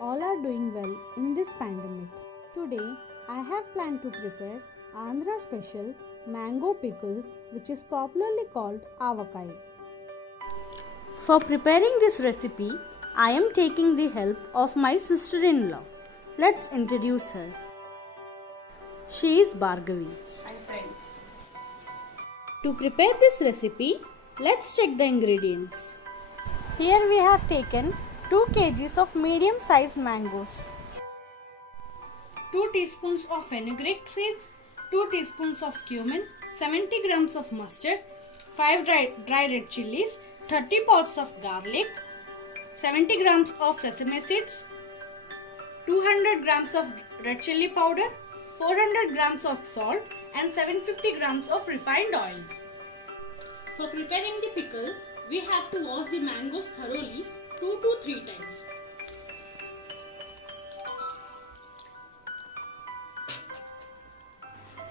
all are doing well in this pandemic. Today, I have planned to prepare Andhra special mango pickle, which is popularly called avakai. For preparing this recipe, I am taking the help of my sister-in-law. Let's introduce her. She is Bhargavi. Hi friends. To prepare this recipe, let's check the ingredients. Here we have taken 2 kgs of medium-sized mangoes, 2 teaspoons of fenugreek seeds, 2 teaspoons of cumin, 70 grams of mustard, 5 dry red chilies, 30 pods of garlic, 70 grams of sesame seeds, 200 grams of red chili powder, 400 grams of salt and 750 grams of refined oil. For preparing the pickle, we have to wash the mangoes thoroughly 2 to 3 times.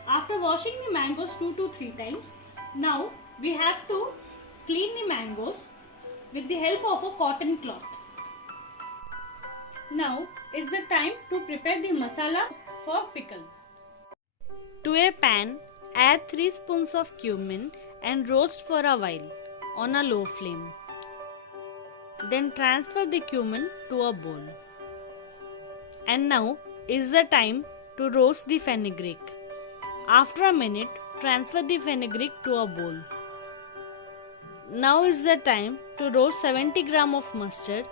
After washing the mangoes 2 to 3 times, now we have to clean the mangoes with the help of a cotton cloth. Now is the time to prepare the masala for pickle. To a pan, add 3 spoons of cumin and roast for a while on a low flame. Then transfer the cumin to a bowl. And now is the time to roast the fenugreek. After a minute, transfer the fenugreek to a bowl. Now is the time to roast 70 grams of mustard.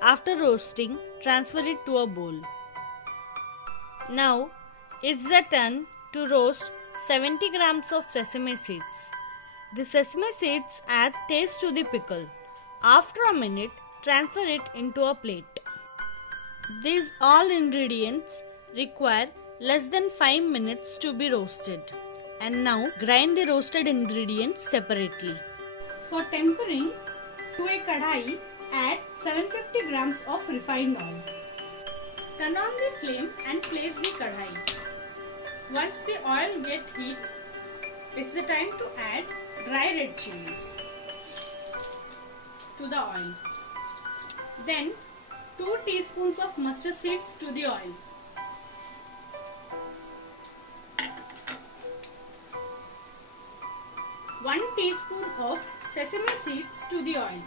After roasting, transfer it to a bowl. Now it's the turn to roast 70 grams of sesame seeds. The sesame seeds add taste to the pickle. After a minute, transfer it into a plate. These all ingredients require less than 5 minutes to be roasted. And now grind the roasted ingredients separately. For tempering, to a kadhai, add 750 grams of refined oil. Turn on the flame and place the kadhai. Once the oil gets heat, it's the time to add dry red chilies to the oil. Then 2 teaspoons of mustard seeds to the oil. One teaspoon of sesame seeds to the oil.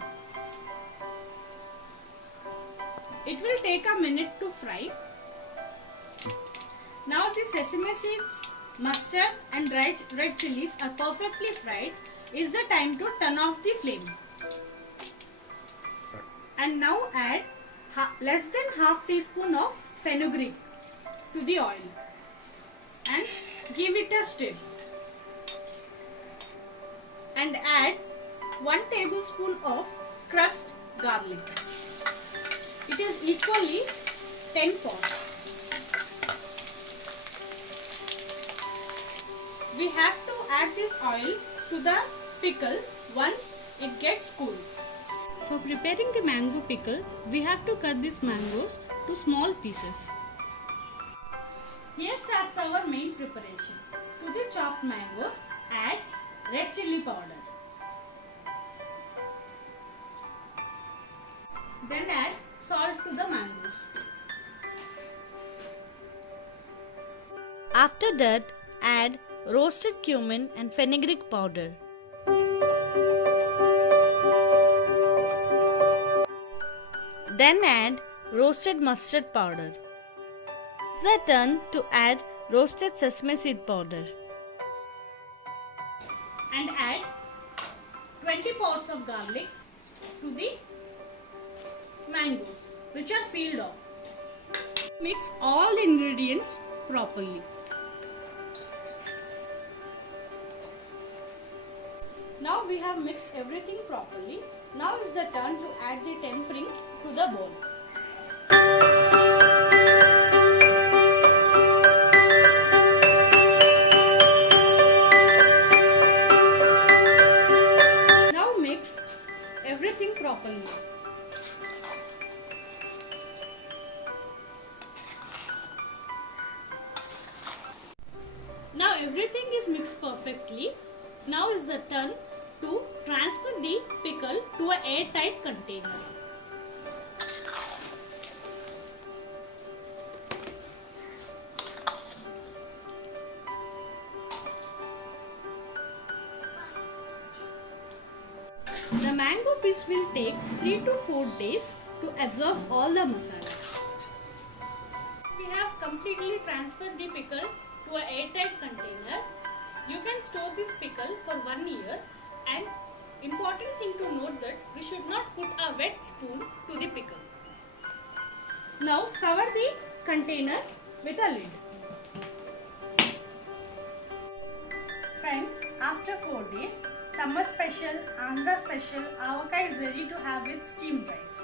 It will take a minute to fry. Now the sesame seeds, mustard and red chilies are perfectly fried. Is the time to turn off the flame. And now add less than half teaspoon of fenugreek to the oil and give it a stir. And add 1 tablespoon of crushed garlic. It is equally 10 pods. We have to add this oil to the pickle once it gets cool. For preparing the mango pickle, we have to cut these mangoes to small pieces. Here starts our main preparation. To the chopped mangoes, add red chili powder. Then add salt to the mangoes. After that, add roasted cumin and fenugreek powder. Then add roasted mustard powder. It's the turn to add roasted sesame seed powder. And add 20 pods of garlic to the mangoes which are peeled off. Mix all the ingredients properly. Now we have mixed everything properly. Now is the turn to add the tempering to the bowl. Now mix everything properly. Now everything is mixed perfectly. Now is the turn to transfer the pickle to an airtight container. The mango piece will take 3 to 4 days to absorb all the masala. We have completely transferred the pickle to an airtight container. You can store this pickle for 1 year, and important thing to note that we should not put a wet spoon to the pickle. Now cover the container with a lid. Friends, after 4 days, summer special, Andhra special avaka is ready to have with steamed rice.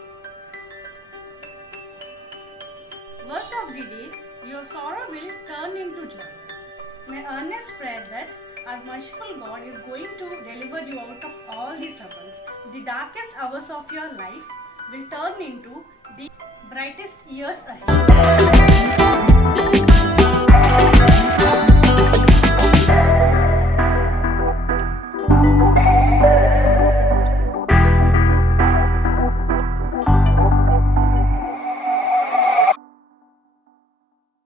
Verse of the day, your sorrow will turn into joy. My earnest prayer that our merciful God is going to deliver you out of all the troubles. The darkest hours of your life will turn into the brightest years ahead.